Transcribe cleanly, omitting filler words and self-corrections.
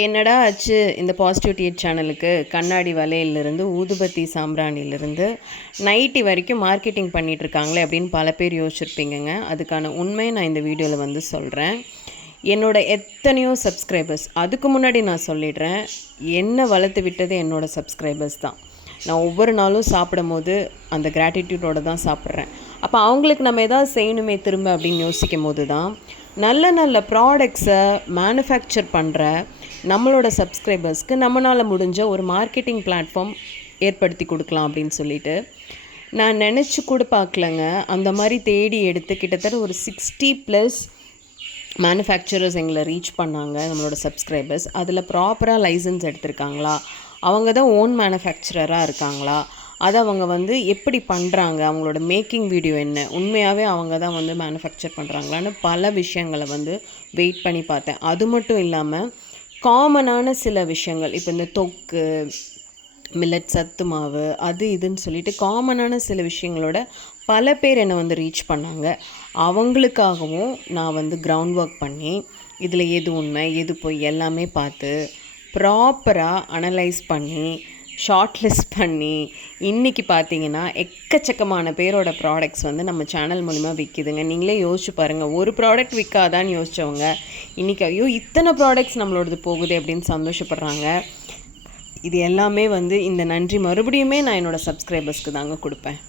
என்னடா ஆச்சு இந்த பாசிட்டிவிட்டி சேனலுக்கு? கண்ணாடி வளையலிருந்து ஊதுபத்தி சாம்பிராணிலிருந்து நைட்டி வரைக்கும் மார்க்கெட்டிங் பண்ணிகிட்ருக்காங்களே அப்படின்னு பல பேர் யோசிச்சுருப்பீங்கங்க. அதுக்கான உண்மையை நான் இந்த வீடியோவில் வந்து சொல்கிறேன். எத்தனையோ சப்ஸ்கிரைபர்ஸ், அதுக்கு முன்னாடி நான் சொல்லிடுறேன், என்னை வளர்த்து விட்டது என்னோடய சப்ஸ்கிரைபர்ஸ் தான். நான் ஒவ்வொரு நாளும் சாப்பிடும் போது அந்த கிராட்டிடியூடோடு தான் சாப்பிட்றேன். அப்போ அவங்களுக்கு நம்ம எதாவது செய்யணுமே திரும்ப அப்படின்னு யோசிக்கும் போது தான் நல்ல நல்ல ப்ராடக்ட்ஸை மேனுஃபேக்சர் பண்ணுற நம்மளோட சப்ஸ்கிரைபர்ஸ்க்கு நம்மளால் முடிஞ்ச ஒரு மார்க்கெட்டிங் பிளாட்ஃபார்ம் ஏற்படுத்தி கொடுக்கலாம் அப்படின்னு சொல்லிட்டு நான் நினச்சி கூட பார்க்கலங்க. அந்த மாதிரி தேடி எடுத்து கிட்டத்தட்ட ஒரு 60+ மேனுஃபேக்சரர்ஸ் எங்களை ரீச் பண்ணாங்க, நம்மளோட சப்ஸ்கிரைபர்ஸ். அதில் ப்ராப்பராக லைசன்ஸ் எடுத்திருக்காங்களா, அவங்க தான் ஓன் மேனுஃபேக்சரராக இருக்காங்களா, அதை அவங்க வந்து எப்படி பண்ணுறாங்க, அவங்களோட மேக்கிங் வீடியோ என்ன, உண்மையாகவே அவங்க தான் வந்து மேனுஃபேக்சர் பண்ணுறாங்களான்னு பல விஷயங்களை வந்து வெயிட் பண்ணி பார்த்தேன். அது மட்டும் இல்லாமல் காமனான சில விஷயங்கள், இப்போ இந்த தொக்கு, மில்லட் சத்து மாவு, அது இதுன்னு சொல்லிட்டு காமனான சில விஷயங்களோட பல பேர் என்னை வந்து ரீச் பண்ணாங்க. அவங்களுக்காகவும் நான் வந்து கிரவுண்ட் ஒர்க் பண்ணி இதில் எது உண்மை எது போய் எல்லாமே பார்த்து ப்ராப்பராக அனலைஸ் பண்ணி ஷார்ட் லிஸ்ட் பண்ணி இன்றைக்கி பார்த்தீங்கன்னா எக்கச்சக்கமான பேரோட ப்ராடக்ட்ஸ் வந்து நம்ம சேனல் மூலிமா விற்கிதுங்க. நீங்களே யோசிச்சு பாருங்கள், ஒரு ப்ராடக்ட் விற்காதான்னு யோசித்தவங்க இன்றைக்கி ஐயோ இத்தனை ப்ராடக்ட்ஸ் நம்மளோடது போகுது அப்படின்னு சந்தோஷப்படுறாங்க. இது எல்லாமே வந்து இந்த நன்றி மறுபடியுமே நான் என்னோடய சப்ஸ்கிரைபர்ஸ்க்கு தாங்க கொடுப்பேன்.